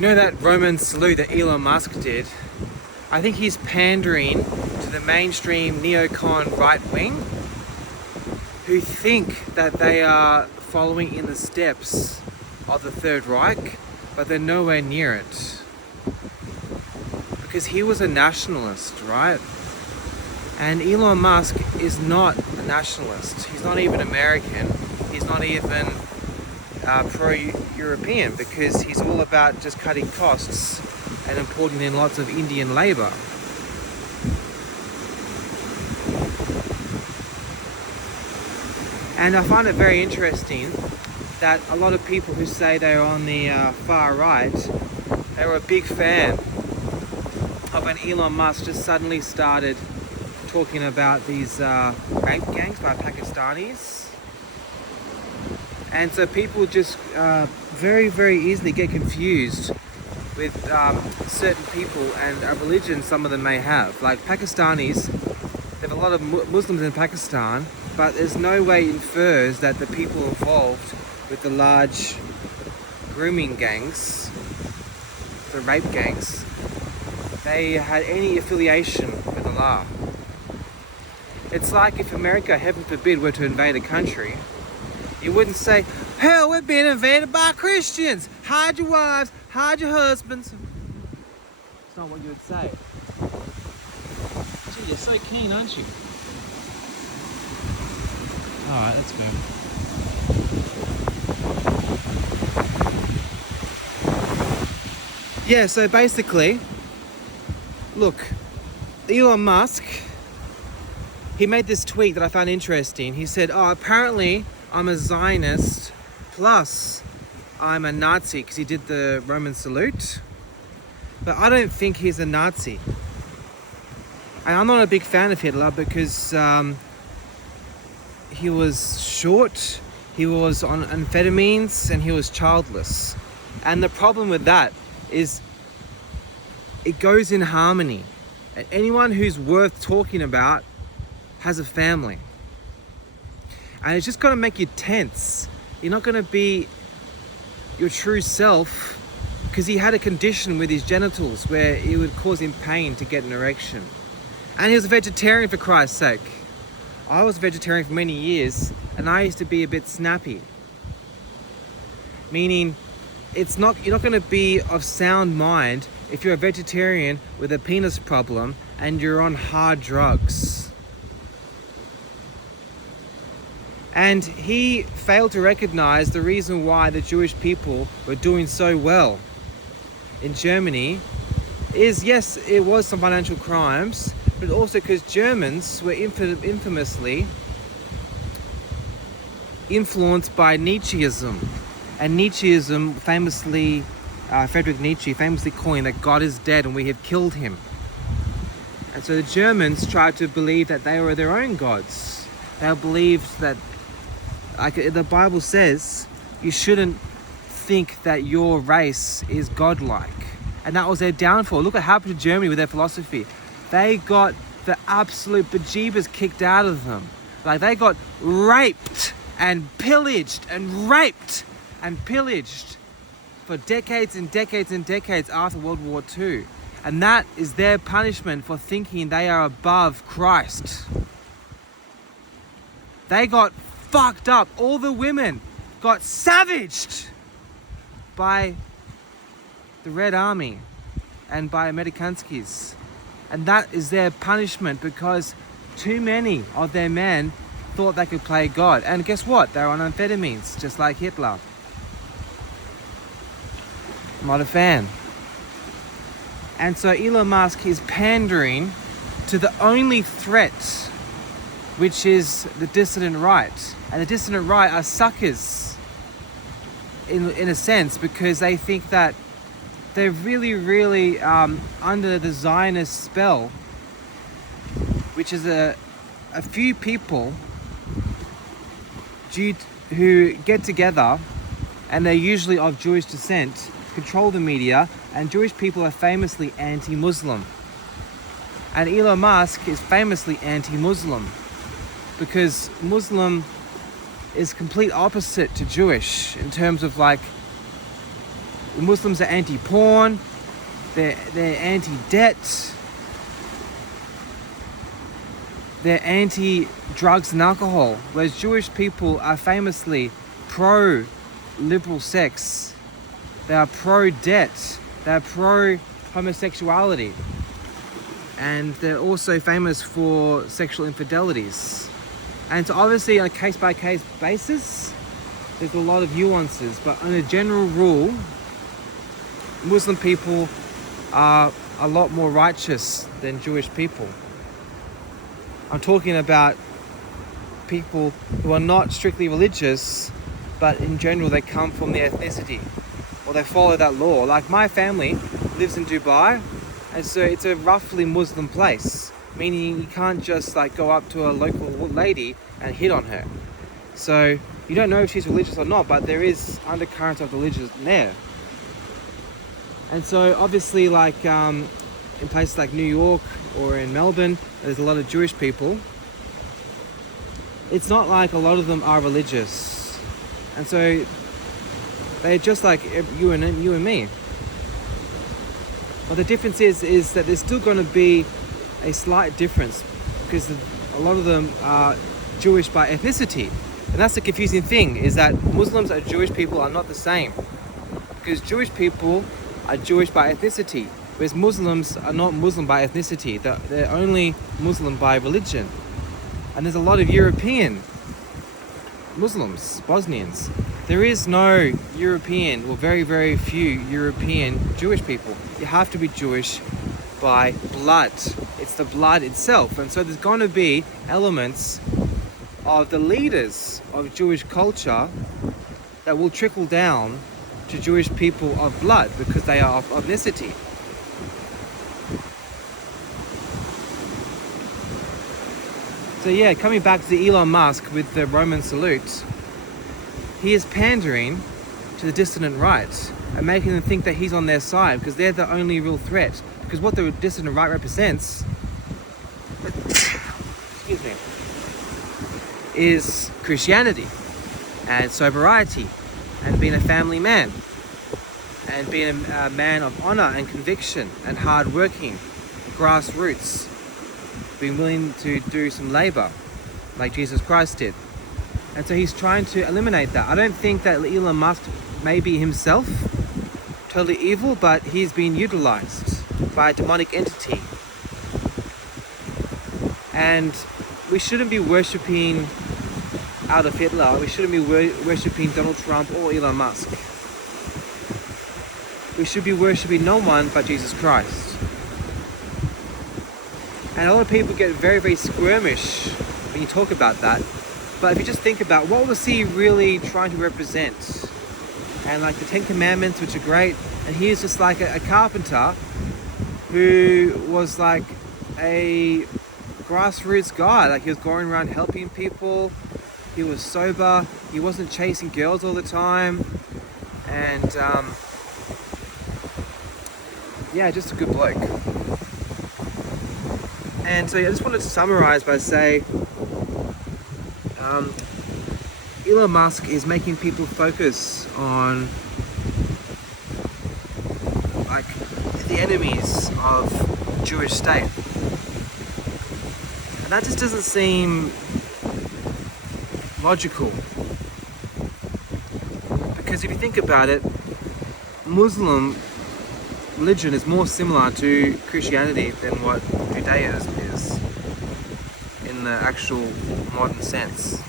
You know that Roman salute that Elon Musk did? I think he's pandering to the mainstream neocon right wing who think that they are following in the steps of the Third Reich, but they're nowhere near it. Because he was a nationalist, right? And Elon Musk is not a nationalist. He's not even American. He's not even pro-European, because he's all about just cutting costs and importing in lots of Indian labor. And I find it very interesting that a lot of people who say they're on the far right, they were a big fan of when Elon Musk just suddenly started talking about these rape gangs by Pakistanis. And so people just very, very easily get confused with certain people and a religion some of them may have. Like Pakistanis, there are a lot of Muslims in Pakistan, but there's no way it infers that the people involved with the large grooming gangs, the rape gangs, they had any affiliation with Allah. It's like if America, heaven forbid, were to invade a country, you wouldn't say, hell, we're being invaded by Christians. Hide your wives, hide your husbands. It's not what you would say. Gee, you're so keen, aren't you? Alright, let's go. Yeah, so basically, look, Elon Musk, he made this tweet that I found interesting. He said, apparently I'm a Zionist, plus I'm a Nazi, because he did the Roman salute. But I don't think he's a Nazi. And I'm not a big fan of Hitler because he was short, he was on amphetamines, and he was childless. And the problem with that is it goes in harmony. And anyone who's worth talking about has a family. And it's just going to make you tense. You're not going to be your true self, because he had a condition with his genitals where it would cause him pain to get an erection. And he was a vegetarian, for Christ's sake. I was a vegetarian for many years, and I used to be a bit snappy. Meaning, you're not going to be of sound mind if you're a vegetarian with a penis problem and you're on hard drugs. And he failed to recognize the reason why the Jewish people were doing so well in Germany is, yes, it was some financial crimes, but also because Germans were infamously influenced by Nietzscheism. And Nietzscheism famously, Friedrich Nietzsche famously coined that God is dead and we have killed him. And so the Germans tried to believe that they were their own gods. They believed that, like the Bible says, you shouldn't think that your race is godlike. And that was their downfall. Look what happened to Germany with their philosophy. They got the absolute bejeebers kicked out of them. Like, they got raped and pillaged and raped and pillaged for decades and decades and decades after World War II. And that is their punishment for thinking they are above Christ. They got fucked up. All the women got savaged by the Red Army and by Amerikanskis. And that is their punishment, because too many of their men thought they could play God. And guess what? They're on amphetamines, just like Hitler. I'm not a fan. And so Elon Musk is pandering to the only threat, which is the dissident right. And the dissident right are suckers, in a sense, because they think that they're really, really under the Zionist spell, which is a few people who get together, and they're usually of Jewish descent, control the media, and Jewish people are famously anti-Muslim. And Elon Musk is famously anti-Muslim, because Muslim is complete opposite to Jewish in terms of, like, Muslims are anti-porn, they're anti-debt, they're anti-drugs and alcohol, whereas Jewish people are famously pro-liberal sex, they are pro-debt, they are pro-homosexuality, and they're also famous for sexual infidelities. And so obviously on a case-by-case basis, there's a lot of nuances, but on a general rule, Muslim people are a lot more righteous than Jewish people. I'm talking about people who are not strictly religious, but in general they come from their ethnicity, or they follow that law. Like my family lives in Dubai, and so it's a roughly Muslim place, meaning you can't just like go up to a local lady and hit on her. So you don't know if she's religious or not, but there is undercurrents of religion there. And so obviously like in places like New York or in Melbourne, there's a lot of Jewish people. It's not like a lot of them are religious. And so they're just like you and me. But the difference is that there's still going to be a slight difference, because a lot of them are Jewish by ethnicity. And that's the confusing thing, is that Muslims and Jewish people are not the same. Because Jewish people are Jewish by ethnicity, whereas Muslims are not Muslim by ethnicity. They're only Muslim by religion. And there's a lot of European Muslims, Bosnians. There is no European, or very, very few European Jewish people. You have to be Jewish by blood. It's the blood itself. And so there's going to be elements of the leaders of Jewish culture that will trickle down to Jewish people of blood, because they are of ethnicity. So yeah, coming back to the Elon Musk with the Roman salute, he is pandering to the dissident right and making them think that he's on their side, because they're the only real threat. Because what the dissident right represents excuse me, is Christianity and sobriety and being a family man and being a man of honor and conviction and hard working, grassroots, being willing to do some labor like Jesus Christ did. And so he's trying to eliminate that. I don't think that Elon Musk may be himself totally evil, but he's been utilized by a demonic entity. And we shouldn't be worshipping Adolf Hitler. We shouldn't be worshipping Donald Trump or Elon Musk. We should be worshipping no one but Jesus Christ. And a lot of people get very, very squirmish when you talk about that. But if you just think about, what was he really trying to represent? And like the Ten Commandments, which are great, and he is just like a carpenter who was like a grassroots guy. Like he was going around helping people. He was sober. He wasn't chasing girls all the time. And yeah, just a good bloke. And so I just wanted to summarize by saying Elon Musk is making people focus on like the enemies of Jewish state. And that just doesn't seem logical. Because if you think about it, Muslim religion is more similar to Christianity than what Judaism is in the actual modern sense.